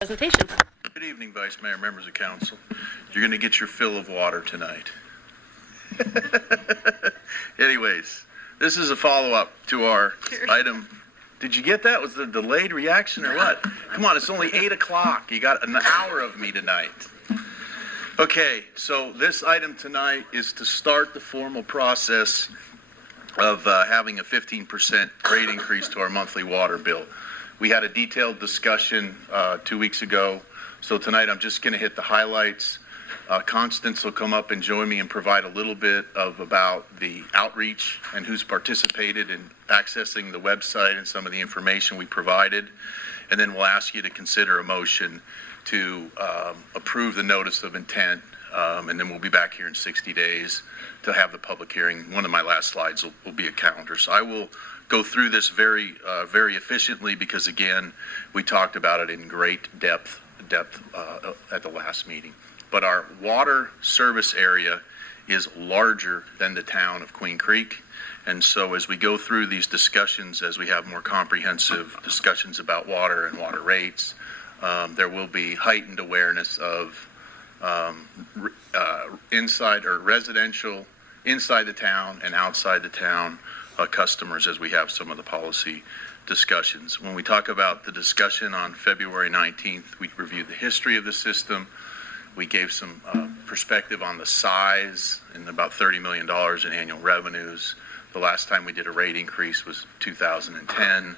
Presentation. Good evening, Vice Mayor, members of council. You're going to get your fill of water tonight. Anyways, this is a follow-up to our item. Did you get that? Was the delayed reaction or what? Come on, it's only 8 o'clock. You got an hour of me tonight. Okay, so this item tonight is to start the formal process of having a 15% rate increase to our monthly water bill. We had a detailed discussion 2 weeks ago, so tonight I'm just going to hit the highlights. Constance will come up and join me and provide a little bit about the outreach and who's participated in accessing the website and some of the information we provided. And then we'll ask you to consider a motion to approve the notice of intent, and then we'll be back here in 60 days to have the public hearing. One of my last slides will be a calendar. So I will go through this very efficiently because, again, we talked about it in great depth at the last meeting. But our water service area is larger than the town of Queen Creek. And so as we go through these discussions, as we have more comprehensive discussions about water and water rates, there will be heightened awareness of inside or residential, inside the town and outside the town customers as we have some of the policy discussions. When we talk about the discussion on February 19th, we reviewed the history of the system. We gave some perspective on the size and about $30 million in annual revenues. The last time we did a rate increase was 2010.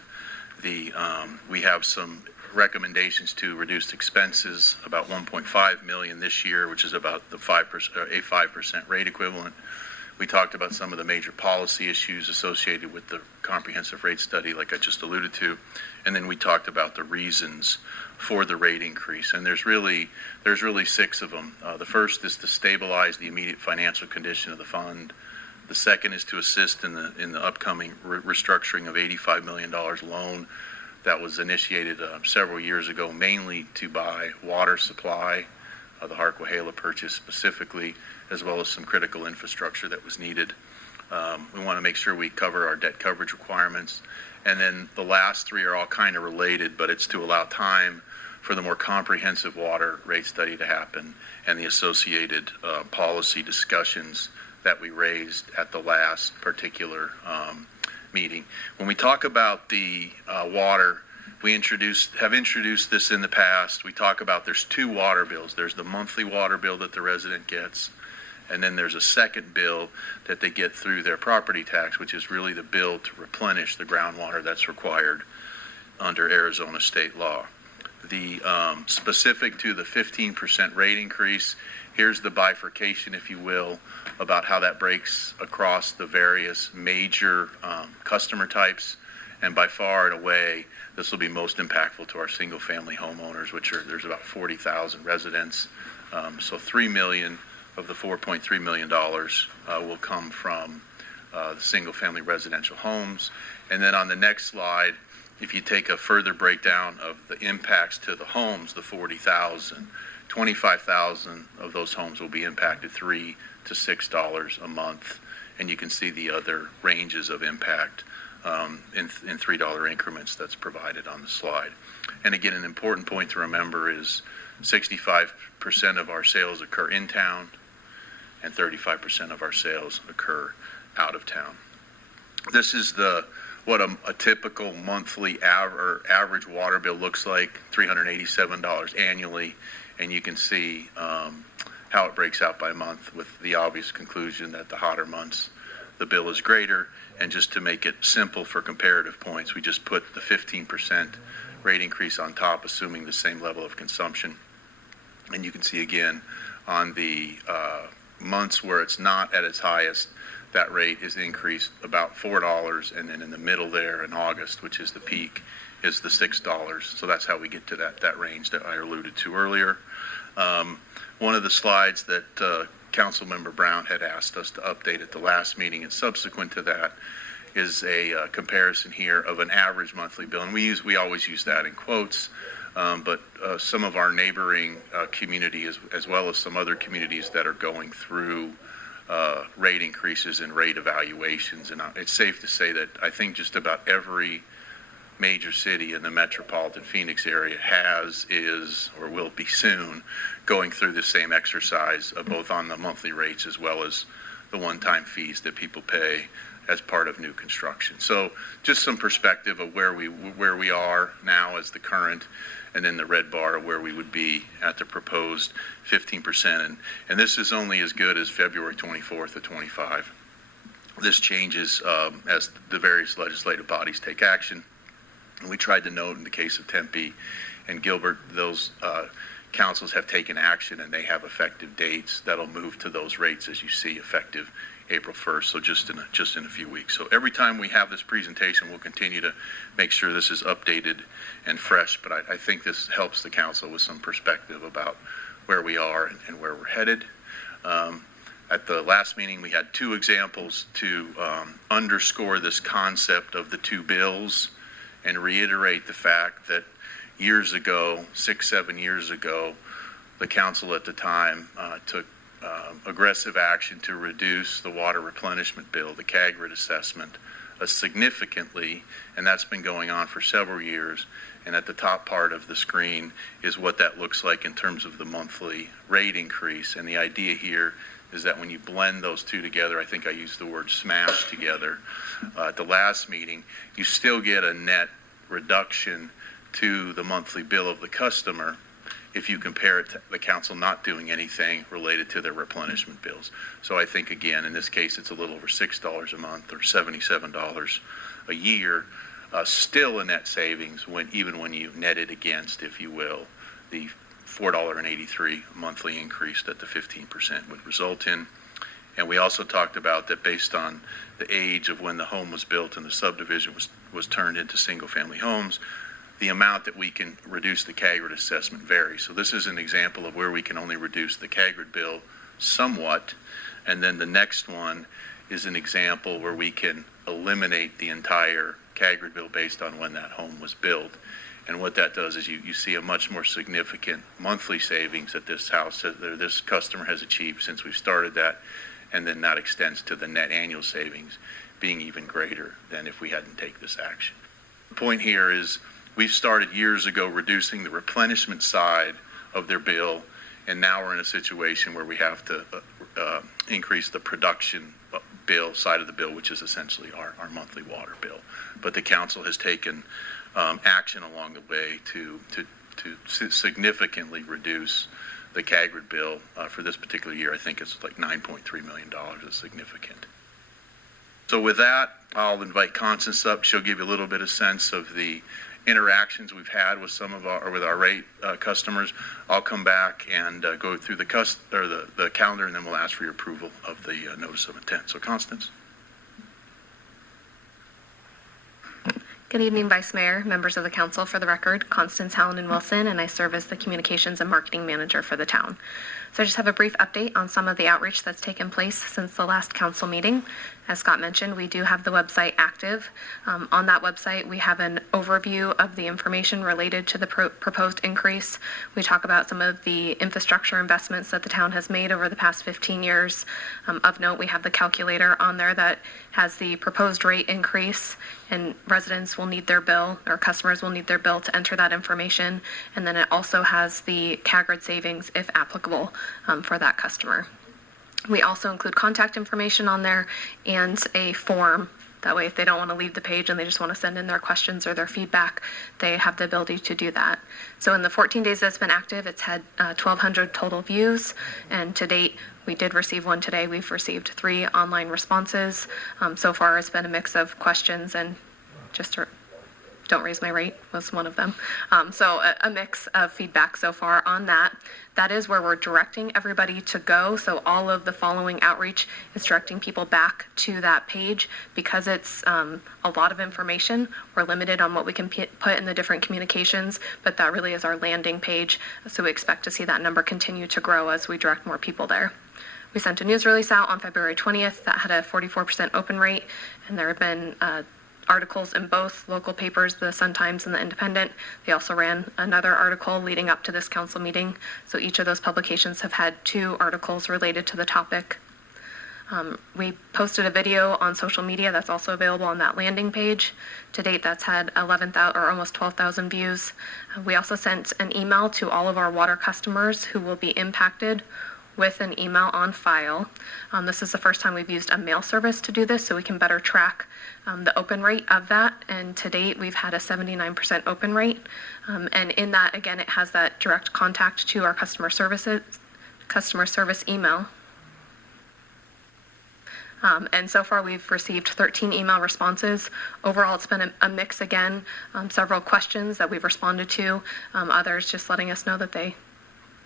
We have some recommendations to reduce expenses, about $1.5 million this year, which is about a 5% rate equivalent. We talked about some of the major policy issues associated with the comprehensive rate study, like I just alluded to, and then we talked about the reasons for the rate increase. And there's really 6 of them. The first is to stabilize the immediate financial condition of the fund. The second is to assist in the upcoming restructuring of $85 million loan that was initiated several years ago, mainly to buy water supply, the Harquahala purchase specifically, as well as some critical infrastructure that was needed. We want to make sure we cover our debt coverage requirements. And then the last 3 are all kind of related, but it's to allow time for the more comprehensive water rate study to happen and the associated policy discussions that we raised at the last particular meeting. When we talk about the water, we have introduced this in the past. We talk about there's 2 water bills. There's the monthly water bill that the resident gets, and then there's a second bill that they get through their property tax, which is really the bill to replenish the groundwater that's required under Arizona state law. The specific to the 15% rate increase, here's the bifurcation, if you will, about how that breaks across the various major customer types. And by far and away, this will be most impactful to our single-family homeowners, there's about 40,000 residents. So $3 million of the $4.3 million will come from the single-family residential homes. And then on the next slide, if you take a further breakdown of the impacts to the homes, the 40,000, 25,000 of those homes will be impacted $3 to $6 a month. And you can see the other ranges of impact in $3 increments that's provided on the slide. And again, an important point to remember is 65% of our sales occur in town and 35% of our sales occur out of town. This is what a typical monthly average water bill looks like, $387 annually, and you can see how it breaks out by month, with the obvious conclusion that the hotter months the bill is greater. And just to make it simple for comparative points, we just put the 15% rate increase on top, assuming the same level of consumption. And you can see again on the months where it's not at its highest, that rate is increased about $4, and then in the middle there in August, which is the peak, is the $6. So that's how we get to that range that I alluded to earlier. One of the slides that Councilmember Brown had asked us to update at the last meeting, and subsequent to that, is a comparison here of an average monthly bill. And we always use that in quotes, but some of our neighboring community, as well as some other communities that are going through rate increases and rate evaluations. And it's safe to say that I think just about every major city in the metropolitan Phoenix area has, is, or will be soon going through the same exercise, both on the monthly rates as well as the one-time fees that people pay as part of new construction. So just some perspective of where we are now as the current, and then the red bar of where we would be at the proposed 15%. And this is only as good as February 24th of 25. This changes as the various legislative bodies take action. And we tried to note in the case of Tempe and Gilbert, those councils have taken action and they have effective dates that'll move to those rates, as you see, effective April 1st, so just in a few weeks. So every time we have this presentation, we'll continue to make sure this is updated and fresh, but I think this helps the council with some perspective about where we are and where we're headed. At the last meeting, we had two examples to underscore this concept of the two bills and reiterate the fact that years ago, 6-7 years ago, the council at the time took aggressive action to reduce the water replenishment bill, the CAGRID assessment, significantly, and that's been going on for several years. And at the top part of the screen is what that looks like in terms of the monthly rate increase. And the idea here is that when you blend those two together, I think I used the word smash together at the last meeting, you still get a net reduction to the monthly bill of the customer if you compare it to the council not doing anything related to their replenishment bills. So I think, again, in this case, it's a little over $6 a month or $77 a year, still a net savings even when you net it against, if you will, the $4.83 monthly increase that the 15% would result in. And we also talked about that based on the age of when the home was built and the subdivision was turned into single-family homes, the amount that we can reduce the CAGRID assessment varies. So this is an example of where we can only reduce the CAGRID bill somewhat, and then the next one is an example where we can eliminate the entire CAGRID bill based on when that home was built. And what that does is you see a much more significant monthly savings that this customer has achieved since we've started that, and then that extends to the net annual savings being even greater than if we hadn't taken this action. The point here is we've started years ago reducing the replenishment side of their bill, and now we're in a situation where we have to increase the production bill side of the bill, which is essentially our monthly water bill. But the council has taken action along the way to significantly reduce the CAGRID bill for this particular year. I think it's like $9.3 million. It's significant. So with that, I'll invite Constance up. She'll give you a little bit of sense of the interactions we've had with with our rate customers. I'll come back and go through the calendar, and then we'll ask for your approval of the notice of intent. So, Constance. Good evening, Vice Mayor, members of the council. For the record, Constance Hallinan Wilson, and I serve as the Communications and Marketing Manager for the town. So I just have a brief update on some of the outreach that's taken place since the last council meeting. As Scott mentioned, we do have the website active. On that website, we have an overview of the information related to the proposed increase. We talk about some of the infrastructure investments that the town has made over the past 15 years. Of note, we have the calculator on there that has the proposed rate increase, and residents will need their bill, or customers will need their bill to enter that information. And then it also has the CAGRID savings, if applicable, for that customer. We also include contact information on there and a form. That way, if they don't want to leave the page and they just want to send in their questions or their feedback, they have the ability to do that. So in the 14 days that's been active, it's had 1,200 total views, and to date, we did receive one today. We've received 3 online responses. So far, it's been a mix of questions and just don't raise my rate was one of them. So a mix of feedback so far on that. That is where we're directing everybody to go. So all of the following outreach is directing people back to that page. Because it's a lot of information, we're limited on what we can put in the different communications, but that really is our landing page. So we expect to see that number continue to grow as we direct more people there. We sent a news release out on February 20th that had a 44% open rate, and there have been articles in both local papers, the Sun-Times and the Independent. They also ran another article leading up to this council meeting. So each of those publications have had 2 articles related to the topic. We posted a video on social media that's also available on that landing page. To date, that's had 11,000 or almost 12,000 views. We also sent an email to all of our water customers who will be impacted with an email on file. This is the first time we've used a mail service to do this, so we can better track the open rate of that. And to date, we've had a 79% open rate. And in that, again, it has that direct contact to our customer service email. And so far, we've received 13 email responses. Overall, it's been a mix again. Several questions that we've responded to. Others just letting us know that they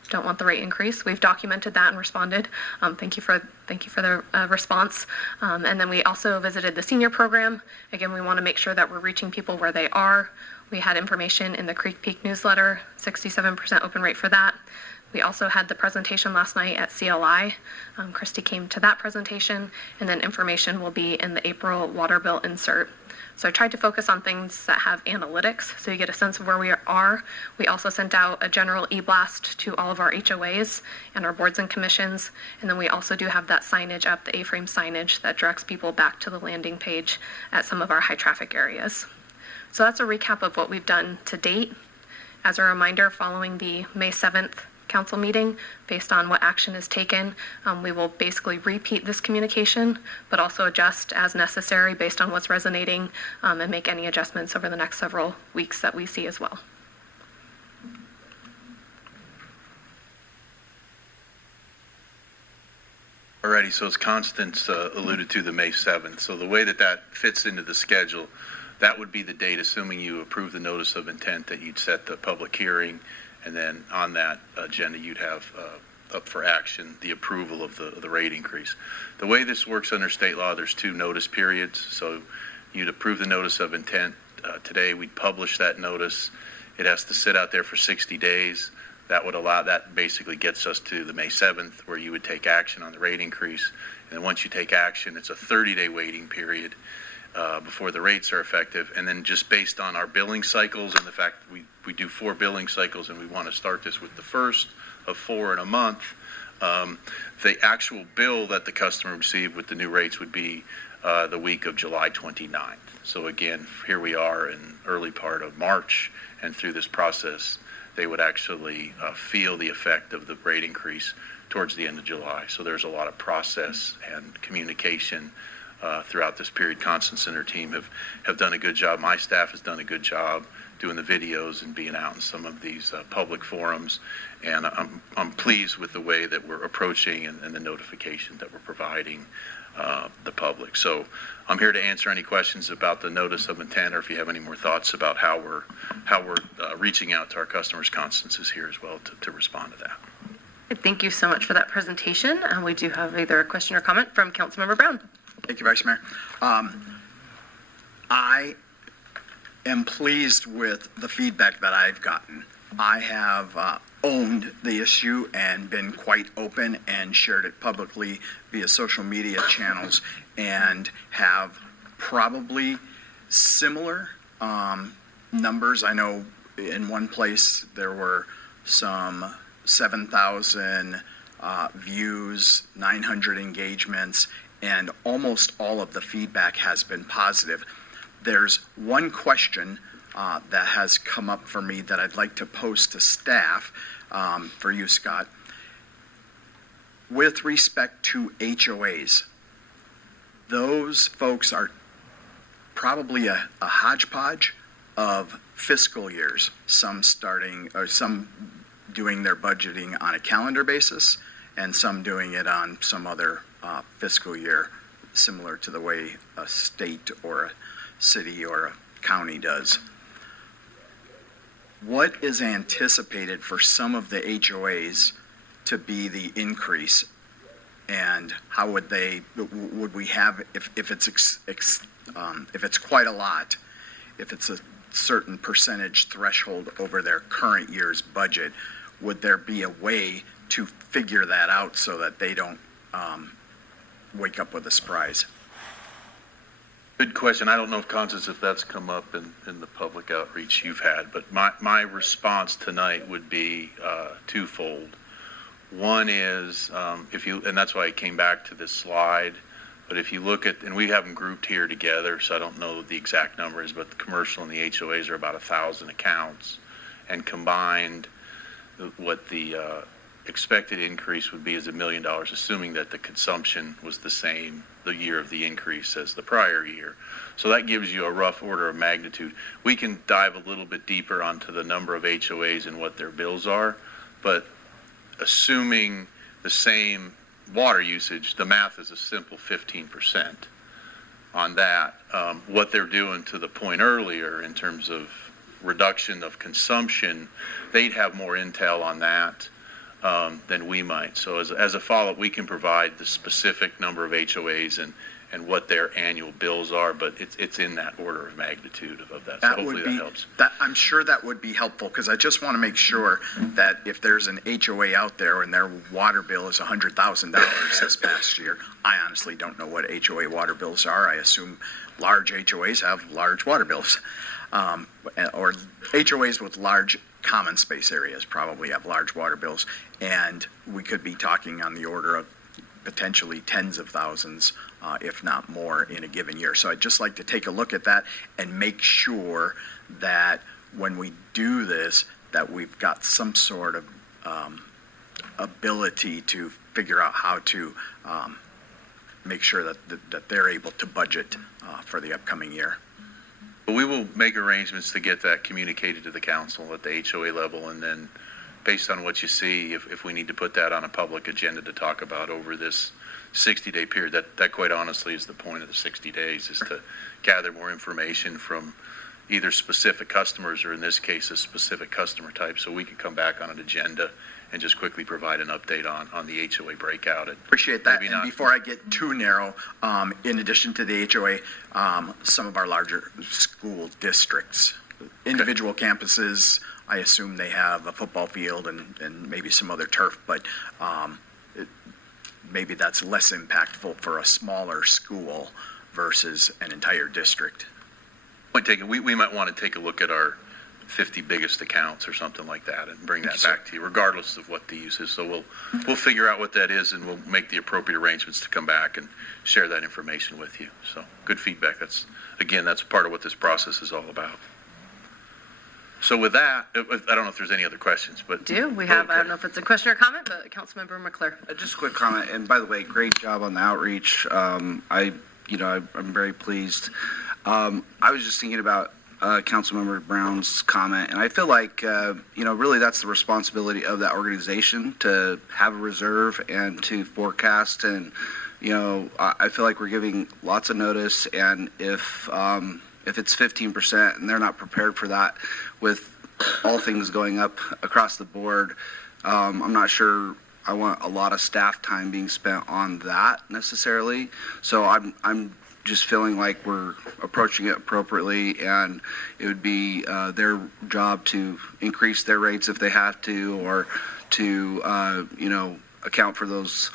don't want the rate increase. We've documented that and responded. Thank you for the response. And then we also visited the senior program. Again, we want to make sure that we're reaching people where they are. We had information in the Creek Peak newsletter, 67% open rate for that. We also had the presentation last night at CLI. Christy came to that presentation, and then information will be in the April water bill insert. So I tried to focus on things that have analytics, so you get a sense of where we are. We also sent out a general e-blast to all of our HOAs and our boards and commissions, and then we also do have that signage up, the A-frame signage that directs people back to the landing page at some of our high traffic areas. So that's a recap of what we've done to date. As a reminder, following the May 7th council meeting, based on what action is taken, we will basically repeat this communication, but also adjust as necessary based on what's resonating, and make any adjustments over the next several weeks that we see as well. Alrighty, so as Constance alluded to, the May 7th. So the way that fits into the schedule, that would be the date, assuming you approve the notice of intent, that you'd set the public hearing. And then on that agenda, you'd have up for action the approval of the rate increase. The way this works under state law, there's 2 notice periods. So you'd approve the notice of intent. Today, we'd publish that notice. It has to sit out there for 60 days. That basically gets us to the May 7th, where you would take action on the rate increase. And then once you take action, it's a 30-day waiting period before the rates are effective. And then just based on our billing cycles and the fact that we do 4 billing cycles, and we want to start this with the first of 4 in a month, the actual bill that the customer received with the new rates would be the week of July 29th. So again, here we are in early part of March, and through this process, they would actually feel the effect of the rate increase towards the end of July. So there's a lot of process and communication throughout this period. Constance and her team have done a good job. My staff has done a good job doing the videos and being out in some of these public forums. And I'm pleased with the way that we're approaching and the notification that we're providing the public. So I'm here to answer any questions about the notice of intent, or if you have any more thoughts about how we're reaching out to our customers. Constance is here as well to respond to that. Thank you so much for that presentation. We do have either a question or comment from Councilmember Brown. Thank you, Vice Mayor. I am pleased with the feedback that I've gotten. I have owned the issue and been quite open and shared it publicly via social media channels, and have probably similar numbers. I know in one place there were some 7,000 views, 900 engagements, and almost all of the feedback has been positive. There's one question that has come up for me that I'd like to pose to staff for you, Scott. With respect to HOAs, those folks are probably a hodgepodge of fiscal years, some doing their budgeting on a calendar basis, and some doing it on some other fiscal year, similar to the way a state or a city or a county does. What is anticipated for some of the HOAs to be the increase, and how would we have, if it's quite a lot, if it's a certain percentage threshold over their current year's budget, would there be a way to figure that out so that they don't wake up with a surprise? Good question. I don't know if, Constance, if that's come up in the public outreach you've had, but my response tonight would be twofold. One is, and that's why I came back to this slide, but if you look at, and we have them grouped here together, so I don't know what the exact numbers, but the commercial and the HOAs are about 1,000 accounts, and combined, what the expected increase would be is $1 million, assuming that the consumption was the same the year of the increase as the prior year. So that gives you a rough order of magnitude. We can dive a little bit deeper onto the number of HOAs and what their bills are, but assuming the same water usage, the math is a simple 15% on that. What they're doing, to the point earlier, in terms of reduction of consumption, they'd have more intel on that than we might. So as a follow-up, we can provide the specific number of HOAs and what their annual bills are, but it's in that order of magnitude of that. So hopefully that helps. I'm sure that would be helpful, because I just want to make sure that if there's an HOA out there and their water bill is $100,000 this past year, I honestly don't know what HOA water bills are. I assume large HOAs have large water bills, or HOAs with large common space areas probably have large water bills, and we could be talking on the order of potentially tens of thousands, if not more, in a given year. So I'd just like to take a look at that and make sure that when we do this, that we've got some sort of ability to figure out how to make sure that they're able to budget for the upcoming year. But we will make arrangements to get that communicated to the council at the HOA level, and then based on what you see, if we need to put that on a public agenda to talk about over this 60-day period, that quite honestly is the point of the 60 days, is to gather more information from either specific customers, or in this case, a specific customer type, so we can come back on an agenda and just quickly provide an update on the HOA breakout. Appreciate that. Maybe And not. before I get too narrow, in addition to the HOA, some of our larger school districts, individual campuses, I assume they have a football field and maybe some other turf, but maybe that's less impactful for a smaller school versus an entire district. Point taken. We might want to take a look at our 50 biggest accounts or something like that and bring that Thank you, back to you, regardless of what the use is. So we'll figure out what that is, and we'll make the appropriate arrangements to come back and share that information with you. So good feedback. That's part of what this process is all about. So with that, I don't know if there's any other questions, but We have, I don't know if it's a question or comment, but Councilmember McClure. Just a quick comment, and by the way, great job on the outreach. I'm very pleased. I was just thinking about Councilmember Brown's comment, and I feel like, really that's the responsibility of that organization to have a reserve and to forecast. And, I feel like we're giving lots of notice, and if it's 15% and they're not prepared for that, with all things going up across the board, I'm not sure I want a lot of staff time being spent on that necessarily. So I'm just feeling like we're approaching it appropriately, and it would be their job to increase their rates if they have to, or to account for those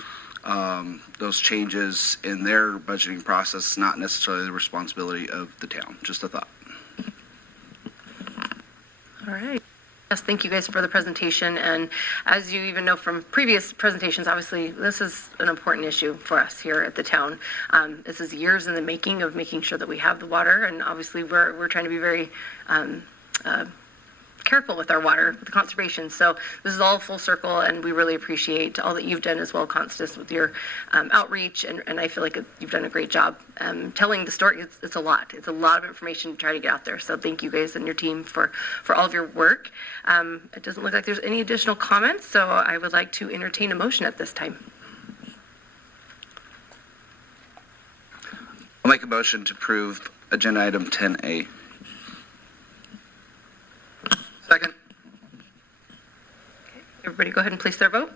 changes in their budgeting process, not necessarily the responsibility of the town. Just a thought. All right. Yes, thank you guys for the presentation. And as you even know from previous presentations, obviously this is an important issue for us here at the town. This is years in the making of making sure that we have the water, and obviously we're trying to be very careful with our water, with the conservation. So this is all full circle, and we really appreciate all that you've done as well, Constance, with your outreach, and I feel like you've done a great job telling the story. It's a lot. It's a lot of information to try to get out there. So thank you guys and your team for all of your work. It doesn't look like there's any additional comments, so I would like to entertain a motion at this time. I'll make a motion to approve agenda item 10A. Second. Everybody go ahead and place their vote.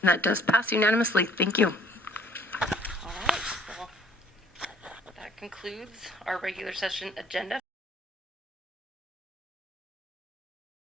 And that does pass unanimously. Thank you. All right. Well, that concludes our regular session agenda.